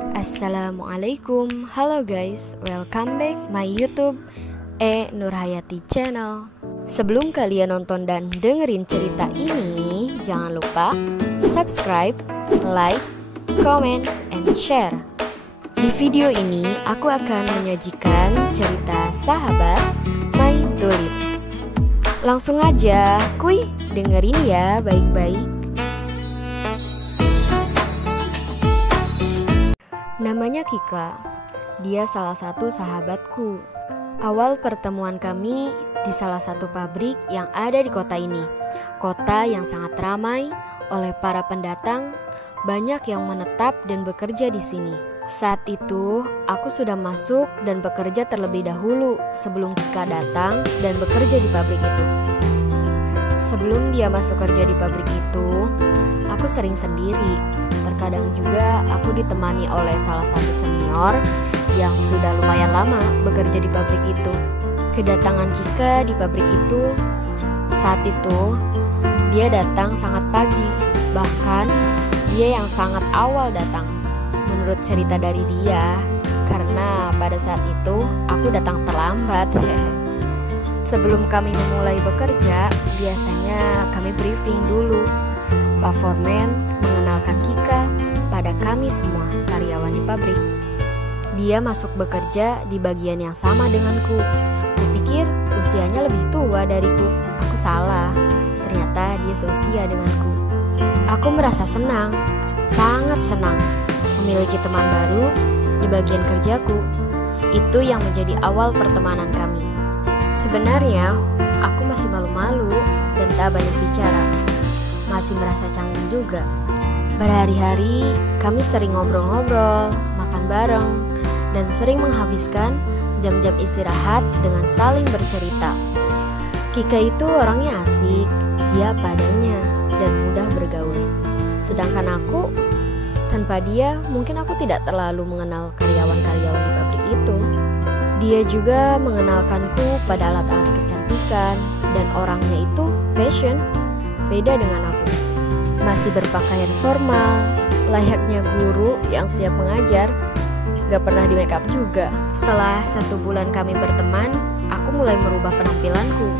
Assalamualaikum, halo guys, welcome back my YouTube Nurhayati channel. Sebelum kalian nonton dan dengerin cerita ini, jangan lupa subscribe, like, comment, and share. Di video ini aku akan menyajikan cerita sahabat My Tulip. Langsung aja, kuy, dengerin ya baik-baik. Namanya Kika, dia salah satu sahabatku. Awal pertemuan kami di salah satu pabrik yang ada di kota ini. Kota yang sangat ramai oleh para pendatang, banyak yang menetap dan bekerja di sini. Saat itu, aku sudah masuk dan bekerja terlebih dahulu sebelum Kika datang dan bekerja di pabrik itu. Sebelum dia masuk kerja di pabrik itu, aku sering sendiri. Terkadang juga aku ditemani oleh salah satu senior yang sudah lumayan lama bekerja di pabrik itu. Kedatangan Kika di pabrik itu, saat itu dia datang sangat pagi, bahkan dia yang sangat awal datang. Menurut cerita dari dia, karena pada saat itu aku datang terlambat. Sebelum kami memulai bekerja, biasanya kami briefing dulu. Pak Foreman mengenalkan Kika pada kami semua karyawan di pabrik. Dia masuk bekerja di bagian yang sama denganku. Kupikir usianya lebih tua dariku. Aku salah, ternyata dia seusia denganku. Aku merasa senang, sangat senang memiliki teman baru di bagian kerjaku. Itu yang menjadi awal pertemanan kami. Sebenarnya aku masih malu-malu dan tak banyak bicara. Masih merasa canggung juga. Berhari-hari kami sering ngobrol-ngobrol, makan bareng, dan sering menghabiskan jam-jam istirahat dengan saling bercerita. Kika itu orangnya asik, dia padanya, dan mudah bergaul. Sedangkan aku, tanpa dia mungkin aku tidak terlalu mengenal karyawan-karyawan di pabrik itu. Dia juga mengenalkanku pada alat-alat kecantikan, dan orangnya itu passion. Beda dengan aku, masih berpakaian formal, layaknya guru yang siap mengajar. Gak pernah di make up juga. Setelah 1 bulan kami berteman, aku mulai merubah penampilanku.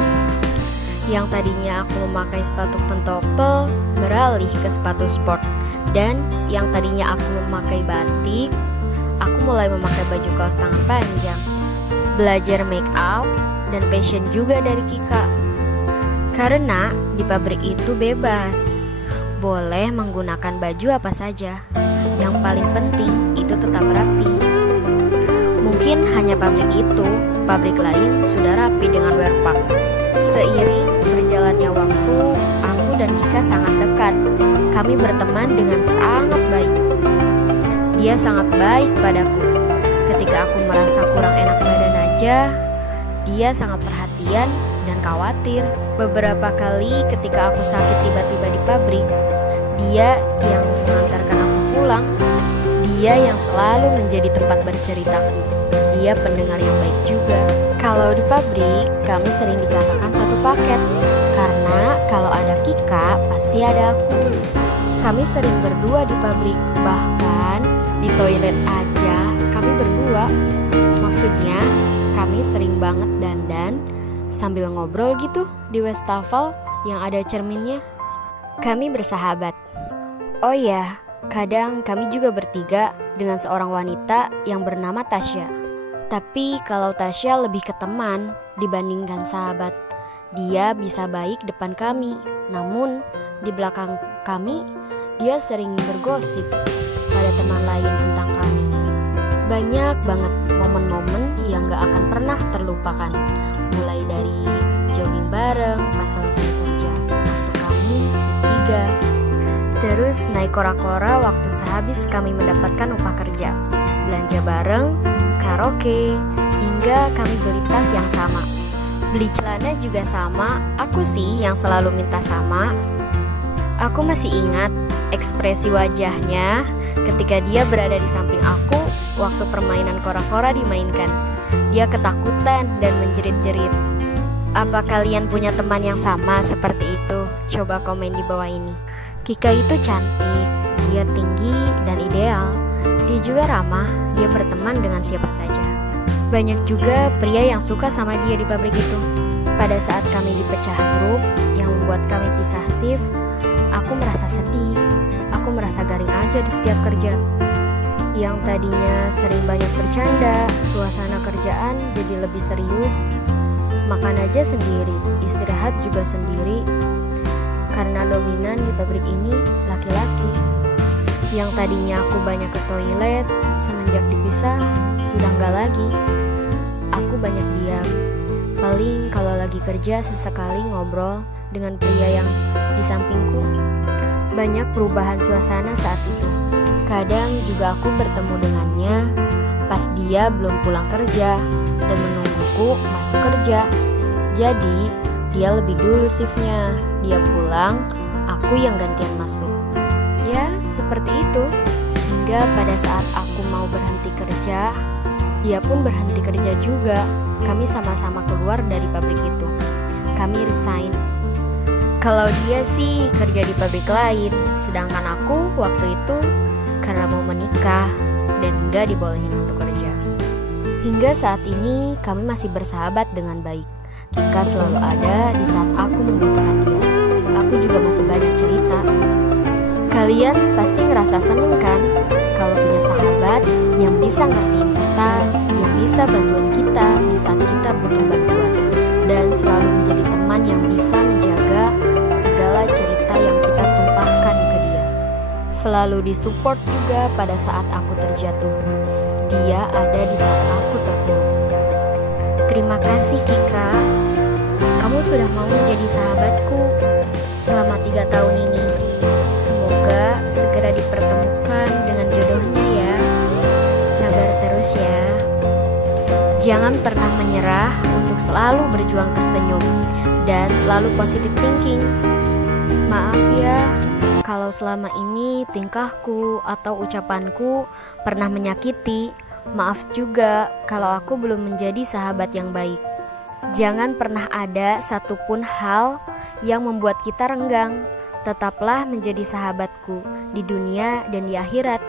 Yang tadinya aku memakai sepatu pentopel, beralih ke sepatu sport. Dan yang tadinya aku memakai batik, aku mulai memakai baju kaos tangan panjang. Belajar make up dan passion juga dari Kika. Karena di pabrik itu bebas, boleh menggunakan baju apa saja. Yang paling penting itu tetap rapi. Mungkin hanya pabrik itu, pabrik lain sudah rapi dengan wear pack. Seiring berjalannya waktu, aku dan Kika sangat dekat. Kami berteman dengan sangat baik. Dia sangat baik padaku. Ketika aku merasa kurang enak badan aja, dia sangat perhatian dan khawatir. Beberapa kali ketika aku sakit tiba-tiba di pabrik, dia yang mengantarkan aku pulang. Dia yang selalu menjadi tempat berceritaku. Dia pendengar yang baik juga. Kalau di pabrik, kami sering dikatakan satu paket. Karena kalau ada Kika, pasti ada aku. Kami sering berdua di pabrik. Bahkan di toilet aja kami berdua. Maksudnya, kami sering banget dandan sambil ngobrol gitu di wastafel yang ada cerminnya. Kami bersahabat. Oh ya, kadang kami juga bertiga dengan seorang wanita yang bernama Tasya. Tapi kalau Tasya lebih ke teman dibandingkan sahabat. Dia bisa baik depan kami, namun di belakang kami dia sering bergosip pada teman lain tentang kami. Banyak banget momen-momen yang gak akan pernah terlupakan. Mulai dari jogging bareng pas selesai kerja waktu kami setiga. Terus naik kora-kora waktu sehabis kami mendapatkan upah kerja. Belanja bareng, karaoke, hingga kami beli tas yang sama. Beli celana juga sama, aku sih yang selalu minta sama. Aku masih ingat ekspresi wajahnya ketika dia berada di samping aku waktu permainan kora-kora dimainkan. Dia ketakutan dan menjerit-jerit. Apa kalian punya teman yang sama seperti itu? Coba komen di bawah ini. Kika itu cantik, dia tinggi dan ideal. Dia juga ramah, dia berteman dengan siapa saja. Banyak juga pria yang suka sama dia di pabrik itu. Pada saat kami dipecah grup yang membuat kami pisah shift, aku merasa sedih. Aku merasa garing aja di setiap kerja. Yang tadinya sering banyak bercanda, suasana kerjaan jadi lebih serius. Makan aja sendiri, istirahat juga sendiri. Karena dominan di pabrik ini laki-laki. Yang tadinya aku banyak ke toilet, semenjak dipisah sudah enggak lagi. Aku banyak diam. Paling kalau lagi kerja sesekali ngobrol dengan pria yang di sampingku. Banyak perubahan suasana saat itu. Kadang juga aku bertemu dengannya pas dia belum pulang kerja dan menungguku masuk kerja. Jadi dia lebih dulu shiftnya. Dia pulang, aku yang gantian masuk. Ya, seperti itu. Hingga pada saat aku mau berhenti kerja, dia pun berhenti kerja juga. Kami sama-sama keluar dari pabrik itu. Kami resign. Kalau dia sih kerja di pabrik lain, sedangkan aku waktu itu karena mau menikah dan gak dibolehin untuk kerja. Hingga saat ini kami masih bersahabat dengan baik. Kika selalu ada di saat aku membutuhkan dia. Aku juga masih banyak cerita. Kalian pasti ngerasa seneng kan kalau punya sahabat yang bisa ngertiin kita, yang bisa bantuin kita di saat kita butuh bantuan, dan selalu menjadi teman yang bisa menjaga segala cerita yang kita tumpahkan ke dia. Selalu disupport juga pada saat aku terjatuh. Dia ada di saat aku terpuruk. Terima kasih Kika. Kamu sudah mau menjadi sahabatku selama 3 tahun ini. Semoga segera dipertemukan dengan jodohnya ya. Sabar terus ya. Jangan pernah menyerah untuk selalu berjuang tersenyum dan selalu positive thinking. Maaf ya kalau selama ini tingkahku atau ucapanku pernah menyakiti. Maaf juga kalau aku belum menjadi sahabat yang baik. Jangan pernah ada satupun hal yang membuat kita renggang. Tetaplah menjadi sahabatku di dunia dan di akhirat.